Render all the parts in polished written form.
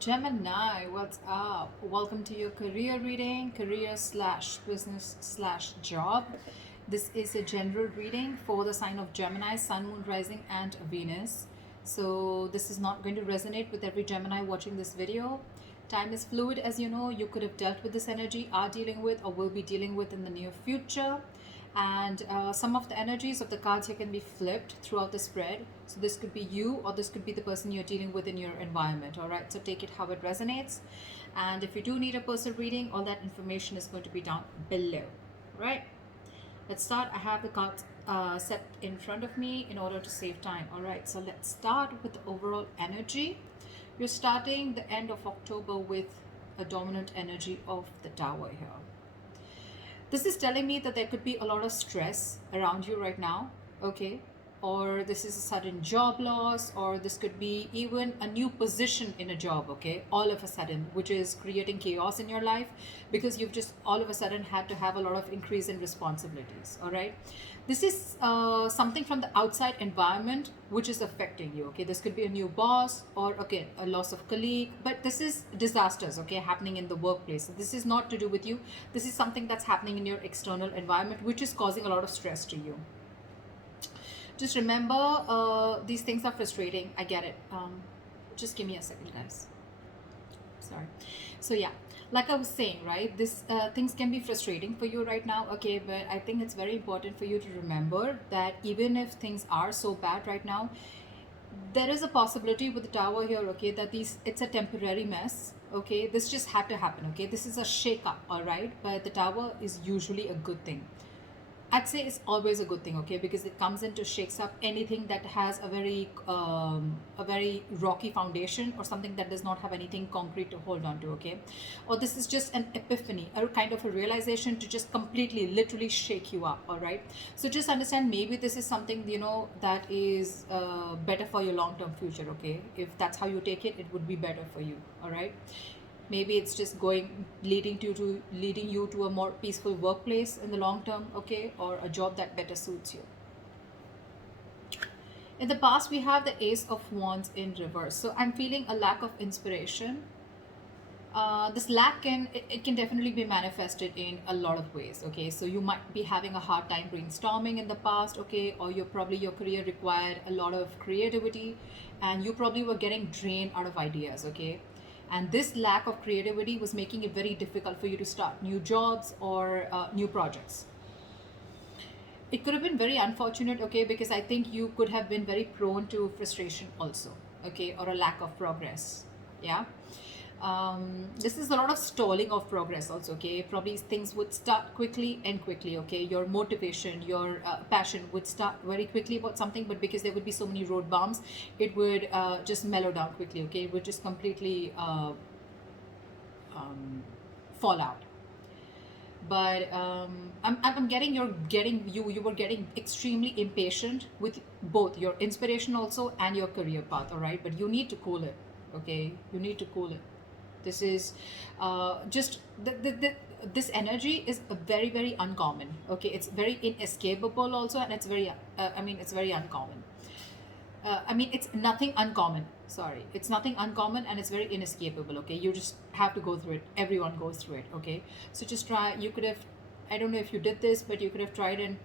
Gemini, what's up? Welcome to your career reading, career slash business slash job. This is a general reading for the sign of Gemini, Sun, Moon, Rising, and Venus. So, this is not going to resonate with every Gemini watching this video. Time is fluid, as you know. You could have dealt with this energy, are dealing with, or will be dealing with in the near future. And some of the energies of the cards here can be flipped throughout the spread. So this could be you, or this could be the person you're dealing with in your environment. All right, so take it how it resonates. And if you do need a personal reading, all that information is going to be down below. Right, let's start. I have the cards set in front of me in order to save time. All right, so let's start with the overall energy. You're starting the end of October with a dominant energy of the Tower here. This is telling me that there could be a lot of stress around you right now, okay? Or this is a sudden job loss, or this could be even a new position in a job, okay? All of a sudden, which is creating chaos in your life because you've just all of a sudden had to have a lot of increase in responsibilities, all right? This is something from the outside environment which is affecting you, okay? This could be a new boss or, okay, a loss of colleague, but this is disasters, okay, happening in the workplace. So this is not to do with you. This is something that's happening in your external environment which is causing a lot of stress to you. Just remember, these things are frustrating. I get it. Just give me a second, guys. Sorry. So yeah, like I was saying, right, this things can be frustrating for you right now, okay, but I think it's very important for you to remember that even if things are so bad right now, there is a possibility with the Tower here, okay, that it's a temporary mess, okay. This just had to happen, okay. This is a shake up, all right, but the Tower is usually a good thing. I'd say it's always a good thing, okay, because it comes in to shakes up anything that has a very rocky foundation, or something that does not have anything concrete to hold on to, okay. Or this is just an epiphany, a kind of a realization to just completely, literally shake you up, all right. So just understand, maybe this is something, that is better for your long-term future, okay. If that's how you take it, it would be better for you, all right. Maybe it's just leading you to a more peaceful workplace in the long term, okay, or a job that better suits you. In the past, we have the Ace of Wands in reverse, so I'm feeling a lack of inspiration. This lack it can definitely be manifested in a lot of ways, okay. So you might be having a hard time brainstorming in the past, okay, or your career required a lot of creativity, and you probably were getting drained out of ideas, okay. And this lack of creativity was making it very difficult for you to start new jobs or new projects. It could have been very unfortunate, okay, because I think you could have been very prone to frustration also, okay, or a lack of progress. Yeah. This is a lot of stalling of progress also, okay. Probably things would start quickly and quickly, okay. Your motivation, your passion would start very quickly about something, but because there would be so many road bumps, it would just mellow down quickly, okay. It would just completely fall out. But I'm getting you were getting extremely impatient with both your inspiration also and your career path, all right. But you need to cool it, okay. You need to cool it. This is just this energy is very, very uncommon, okay. It's very inescapable also, and it's very it's very uncommon. It's nothing uncommon. Sorry, it's nothing uncommon, and it's very inescapable, okay. You just have to go through it. Everyone goes through it, okay. So just try. You could have, I don't know if you did this, but you could have tried and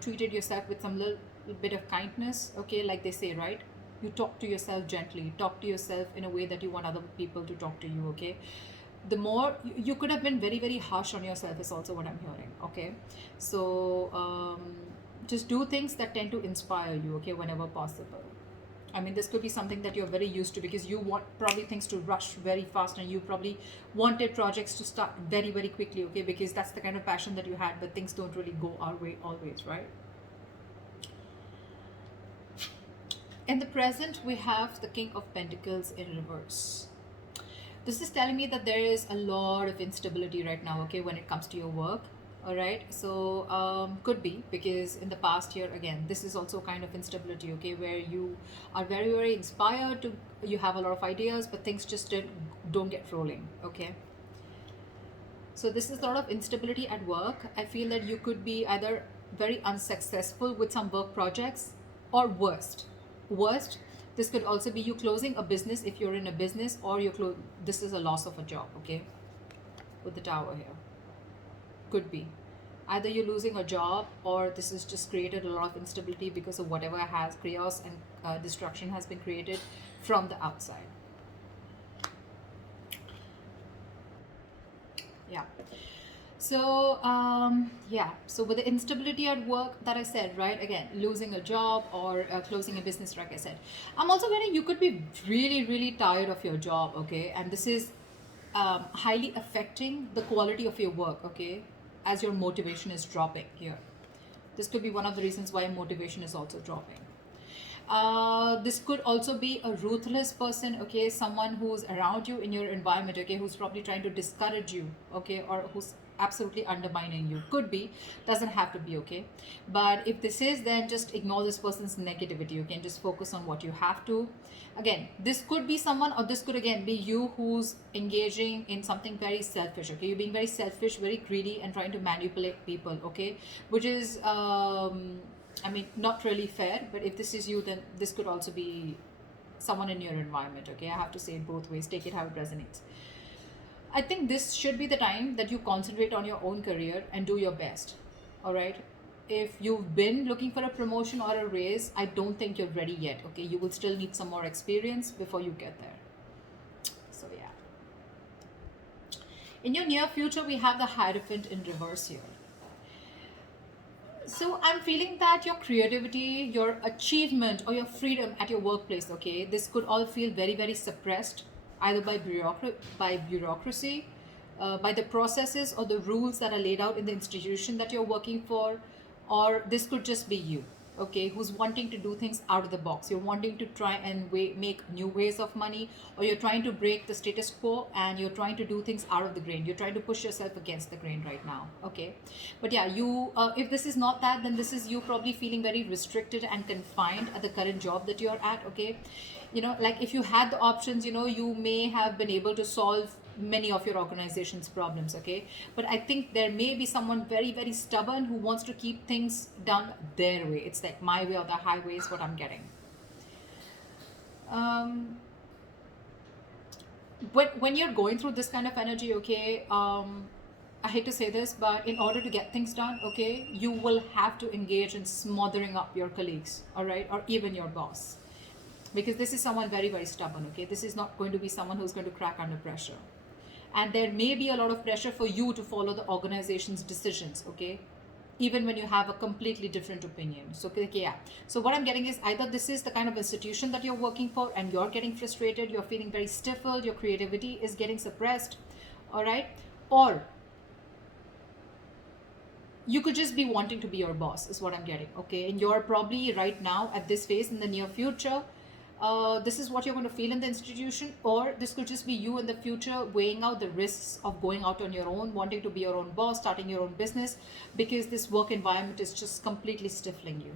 treated yourself with some little bit of kindness, okay. Like they say, right? You talk to yourself gently. Talk to yourself in a way that you want other people to talk to you, okay. The more you could have been very, very harsh on yourself is also what I'm hearing, okay. So just do things that tend to inspire you, okay, whenever possible. This could be something that you're very used to, because you want probably things to rush very fast, and you probably wanted projects to start very, very quickly, okay, because that's the kind of passion that you had, but things don't really go our way always, right? In the present, we have the King of Pentacles in reverse. This is telling me that there is a lot of instability right now, okay, when it comes to your work. All right, so could be because in the past year, again, this is also kind of instability, okay, where you are very, very inspired to, you have a lot of ideas, but things just don't get rolling, okay. So this is a lot of instability at work. I feel that you could be either very unsuccessful with some work projects, or worst, This could also be you closing a business if you're in a business, or this is a loss of a job, okay? With the Tower here. Could be. Either you're losing a job, or this has just created a lot of instability because of whatever has chaos and destruction has been created from the outside. Yeah. So, yeah, so with the instability at work that I said, right? Again, losing a job or closing a business, like I said. I'm also getting you could be really, really tired of your job, okay? And this is highly affecting the quality of your work, okay? As your motivation is dropping here. This could be one of the reasons why motivation is also dropping. This could also be a ruthless person, okay? Someone who's around you in your environment, okay? Who's probably trying to discourage you, okay? Or who's absolutely undermining you. Could be, doesn't have to be, okay? But if this is, then just ignore this person's negativity, okay? And just focus on what you have to. Again, this could be someone, or this could again be you who's engaging in something very selfish, okay? You're being very selfish, very greedy, and trying to manipulate people, okay? Which is, I mean, not really fair, but if this is you, then this could also be someone in your environment, okay? I have to say it both ways, take it how it resonates. I think this should be the time that you concentrate on your own career and do your best, all right? If you've been looking for a promotion or a raise, I don't think you're ready yet, okay? You will still need some more experience before you get there. So, yeah. In your near future, we have the Hierophant in reverse here. So I'm feeling that your creativity, your achievement, or your freedom at your workplace, okay, this could all feel very, very suppressed, either by bureaucracy, by the processes or the rules that are laid out in the institution that you're working for, or this could just be you, okay, who's wanting to do things out of the box. You're wanting to try and make new ways of money, or you're trying to break the status quo and you're trying to do things out of the grain. You're trying to push yourself against the grain right now, okay? But yeah, you if this is not that, then this is you probably feeling very restricted and confined at the current job that you're at, okay? You know, like if you had the options, you know, you may have been able to solve many of your organization's problems, okay? But I think there may be someone very, very stubborn who wants to keep things done their way. It's like my way or the highway is what I'm getting. But when you're going through this kind of energy, okay, I hate to say this, but in order to get things done, okay, you will have to engage in smothering up your colleagues, all right, or even your boss, because this is someone very, very stubborn, okay? This is not going to be someone who's going to crack under pressure. And there may be a lot of pressure for you to follow the organization's decisions, okay? Even when you have a completely different opinion. So, okay, yeah. So what I'm getting is either this is the kind of institution that you're working for and you're getting frustrated, you're feeling very stifled, your creativity is getting suppressed, all right? Or you could just be wanting to be your boss, is what I'm getting, okay? And you're probably right now at this phase in the near future, this is what you're going to feel in the institution, or this could just be you in the future weighing out the risks of going out on your own, wanting to be your own boss, starting your own business, because this work environment is just completely stifling you.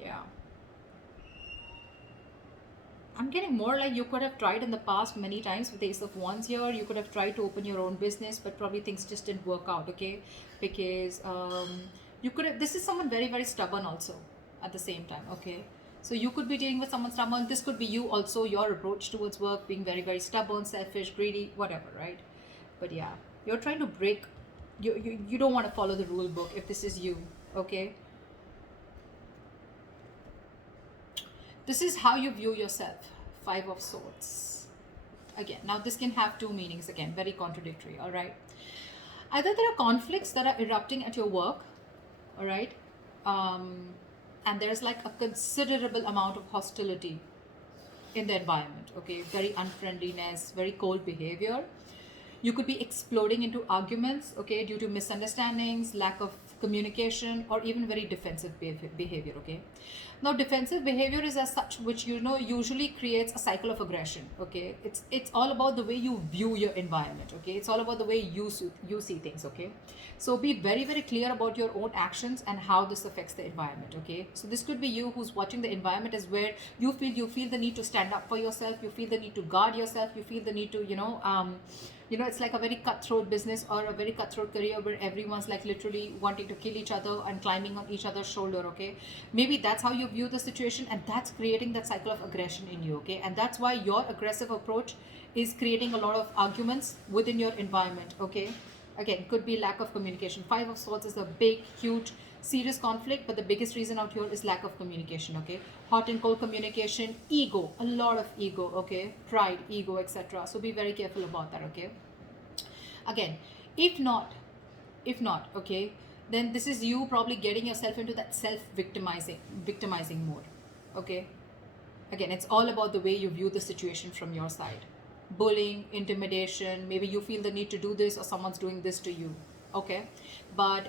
Yeah. I'm getting more like you could have tried in the past many times with Ace of Wands here. You could have tried to open your own business, but probably things just didn't work out, okay? Because you could have, this is someone very, very stubborn also at the same time, okay? So you could be dealing with someone stubborn. This could be you also, your approach towards work, being very, very stubborn, selfish, greedy, whatever, right? But yeah, you're trying to break, you don't want to follow the rule book if this is you, okay? This is how you view yourself. Five of Swords. Again, now this can have two meanings, again, very contradictory, all right? Either there are conflicts that are erupting at your work, all right? And there's like a considerable amount of hostility in the environment, okay? Very unfriendliness, very cold behavior. You could be exploding into arguments, okay, due to misunderstandings, lack of communication, or even very defensive behavior, okay? Now, defensive behavior is as such, which, you know, usually creates a cycle of aggression, okay? It's all about the way you view your environment, okay? It's all about the way you see things, okay? So be very, very clear about your own actions and how this affects the environment, okay? So this could be you who's watching the environment as where you feel the need to stand up for yourself, you feel the need to guard yourself, you feel the need to, you know, it's like a very cutthroat business or a very cutthroat career where everyone's like literally wanting to kill each other and climbing on each other's shoulder. Okay, maybe that's how you view the situation, and that's creating that cycle of aggression in you. Okay, and that's why your aggressive approach is creating a lot of arguments within your environment. Okay, again, could be lack of communication. Five of Swords is a big, huge, serious conflict, but the biggest reason out here is lack of communication. Okay, hot and cold communication, ego, a lot of ego. Okay, pride, ego, etc. So be very careful about that. Okay, again, if not, okay, then this is you probably getting yourself into that self victimizing mode. Okay, again, it's all about the way you view the situation from your side. Bullying, intimidation, maybe you feel the need to do this or someone's doing this to you. Okay, but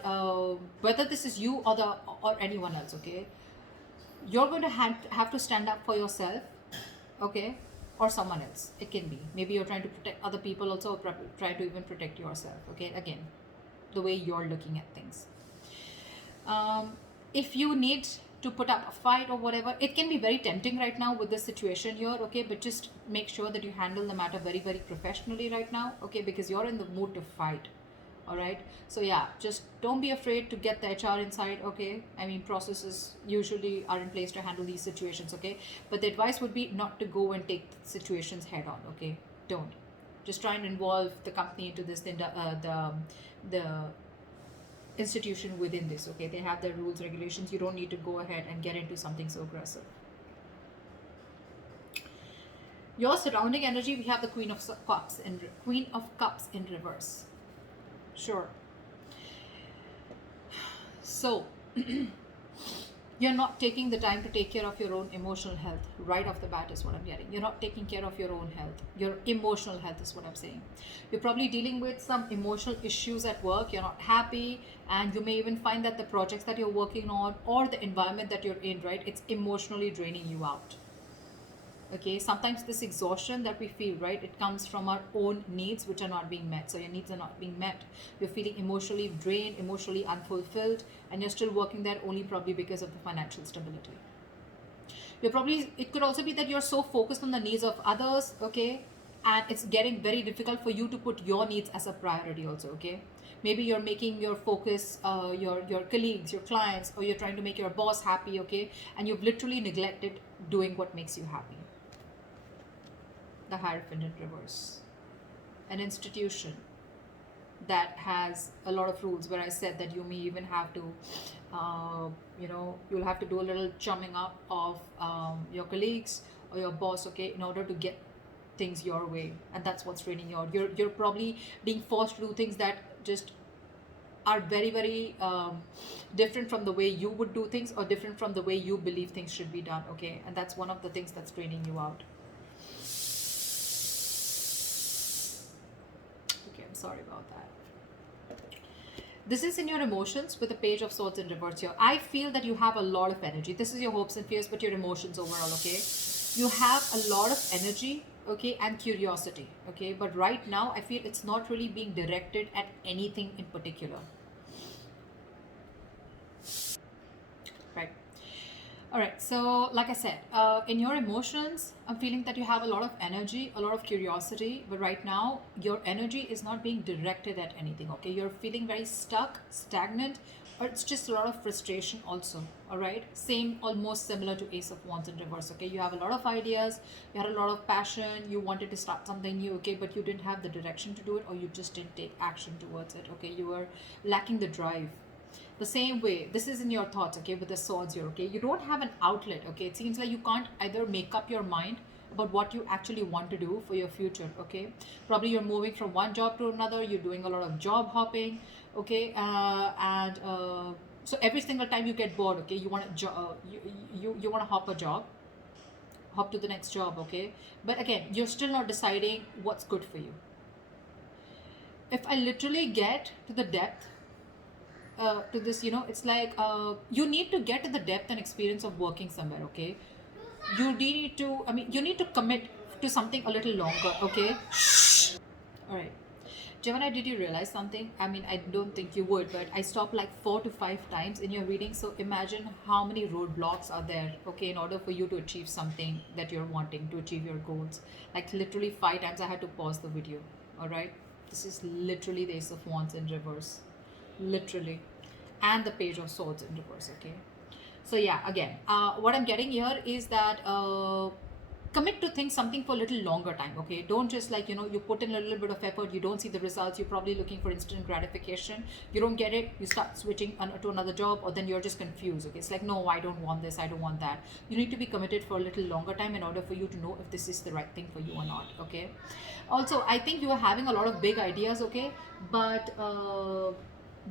whether this is you or anyone else, okay, you're going to have to stand up for yourself. Okay, or someone else. It can be maybe you're trying to protect other people also, or try to even protect yourself. Okay, again, the way you're looking at things. If you need to put up a fight or whatever, it can be very tempting right now with this situation here. Okay, but just make sure that you handle the matter very, very professionally right now. Okay, because you're in the mood to fight. All right, so yeah, just don't be afraid to get the HR inside. Okay, I mean, processes usually are in place to handle these situations. Okay, but the advice would be not to go and take situations head on. Okay, don't. Just try and involve the company into this, the institution within this. Okay, they have their rules, regulations. You don't need to go ahead and get into something so aggressive. Your surrounding energy, we have the Queen of Cups in reverse. Sure. So you're not taking the time to take care of your own emotional health right off the bat is what I'm getting. You're not taking care of your own health. Your emotional health is what I'm saying. You're probably dealing with some emotional issues at work. You're not happy, and you may even find that the projects that you're working on or the environment that you're in, right, it's emotionally draining you out. Okay, sometimes this exhaustion that we feel, right, it comes from our own needs which are not being met. So your needs are not being met, you're feeling emotionally drained, emotionally unfulfilled, and you're still working there only probably because of the financial stability. It could also be that you're so focused on the needs of others. Okay, and it's getting very difficult for you to put your needs as a priority also. Okay, maybe you're making your focus your colleagues, your clients, or you're trying to make your boss happy. Okay, and you've literally neglected doing what makes you happy. The Hierophant in reverse, an institution that has a lot of rules, where I said that you may even have to you'll have to do a little chumming up of your colleagues or your boss. Okay, in order to get things your way, and that's what's draining you out. You're probably being forced to do things that just are very, very different from the way you would do things, or different from the way you believe things should be done. Okay, and that's one of the things that's draining you out. Sorry about that. This is in your emotions with the Page of Swords in reverse here. I feel that you have a lot of energy. This is your hopes and fears, but your emotions overall. Okay, you have a lot of energy. Okay, and curiosity. Okay, but right now I feel it's not really being directed at anything in particular. Right. All right, so like I said, in your emotions, I'm feeling that you have a lot of energy, a lot of curiosity, but right now your energy is not being directed at anything. Okay, you're feeling very stuck, stagnant, or it's just a lot of frustration also. All right, same, almost similar to Ace of Wands in reverse. Okay, you have a lot of ideas, you had a lot of passion, you wanted to start something new. Okay, but you didn't have the direction to do it, or you just didn't take action towards it. Okay, you were lacking the drive. The same way, this is in your thoughts. Okay, with the swords here. Okay, you don't have an outlet. Okay, it seems like you can't either make up your mind about what you actually want to do for your future. Okay, probably you're moving from one job to another, you're doing a lot of job hopping. Okay, and so every single time you get bored, okay, you want to you want to hop a job, hop to the next job. Okay, but again, you're still not deciding what's good for you. If I literally get to the depth to this, it's like you need to get to the depth and experience of working somewhere. Okay, you need to, I mean, you need to commit to something a little longer. Okay, all right, Gemini, did you realize something? I mean, I don't think you would, but I stopped like 4 to 5 times in your reading. So imagine how many roadblocks are there, okay, in order for you to achieve something that you're wanting to achieve, your goals. Like literally 5 times I had to pause the video. All right. This is literally the Ace of Wands in reverse, literally, and the Page of Swords in reverse. Okay, so yeah, again, what I'm getting here is that commit to things something for a little longer time. Okay, don't just like, you put in a little bit of effort, you don't see the results, you're probably looking for instant gratification, you don't get it, you start switching to another job, or then you're just confused. Okay, it's like, no, I don't want this, I don't want that. You need to be committed for a little longer time in order for you to know if this is the right thing for you or not. Okay, also, I think you are having a lot of big ideas. Okay, but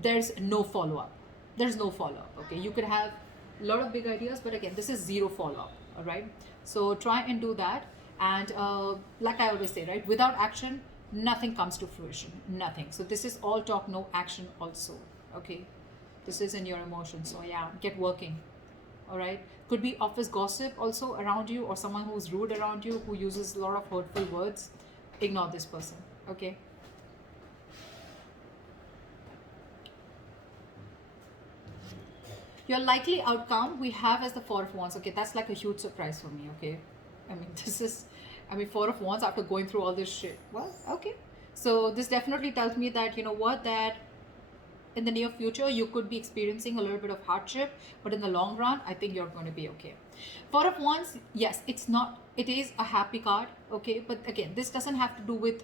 there's no follow-up. There's no follow-up. Okay, you could have a lot of big ideas, but again, this is zero follow-up. All right, so try and do that. And like I always say, right, without action nothing comes to fruition, nothing. So this is all talk, no action also. Okay, this is in your emotions, so yeah, get working. All right, could be office gossip also around you, or someone who's rude around you, who uses a lot of hurtful words. Ignore this person. Okay, your likely outcome we have as the Four of Wands. Okay, that's like a huge surprise for me. Okay, I mean, this is, I mean, Four of Wands after going through all this shit. Well, okay, so this definitely tells me that, you know what, that in the near future you could be experiencing a little bit of hardship, but in the long run I think you're going to be okay. Four of Wands, yes, it is a happy card. Okay, but again, this doesn't have to do with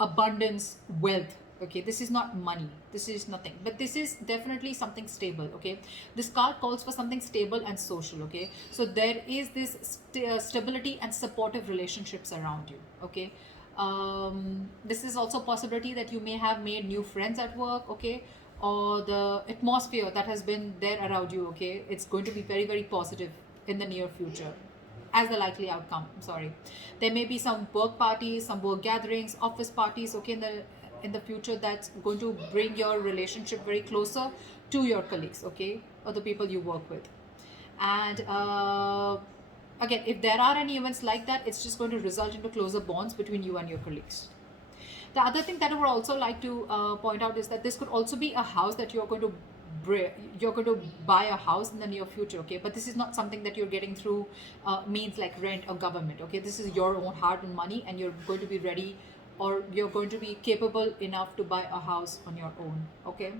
abundance, wealth. Okay, this is not money, this is nothing, but this is definitely something stable. Okay, this card calls for something stable and social. Okay, so there is this stability and supportive relationships around you. Okay, this is also a possibility that you may have made new friends at work. Okay, or the atmosphere that has been there around you. Okay, it's going to be very, very positive in the near future as the likely outcome. I'm sorry, there may be some work parties, some work gatherings, office parties. Okay, in the future, that's going to bring your relationship very closer to your colleagues. Okay, or the people you work with. And again, if there are any events like that, it's just going to result into closer bonds between you and your colleagues. The other thing that I would also like to point out is that this could also be a house that you're going to buy a house in the near future. Okay, but this is not something that you're getting through means like rent or government. Okay, this is your own hard-earned money, and you're going to be ready, or you're going to be capable enough to buy a house on your own. Okay,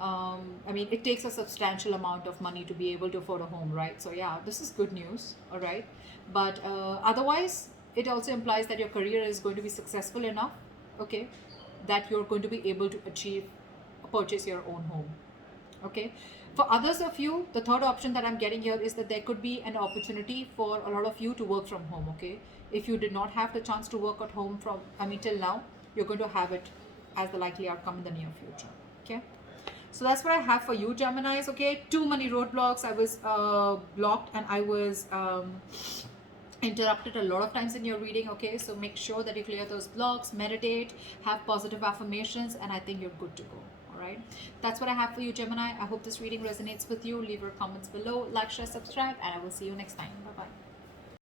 I mean, it takes a substantial amount of money to be able to afford a home, right? So yeah, this is good news. All right, but otherwise it also implies that your career is going to be successful enough. Okay, that you're going to be able to purchase your own home. Okay, for others of you, the third option that I'm getting here is that there could be an opportunity for a lot of you to work from home. Okay, if you did not have the chance to work at home from, I mean, till now, you're going to have it as the likely outcome in the near future. Okay, so that's what I have for you, Geminis. Okay, too many roadblocks. I was blocked, and I was interrupted a lot of times in your reading. Okay, so make sure that you clear those blocks, meditate, have positive affirmations, and I think you're good to go. All right, that's what I have for you, Gemini. I hope this reading resonates with you. Leave your comments below, like, share, subscribe, and I will see you next time. Bye bye.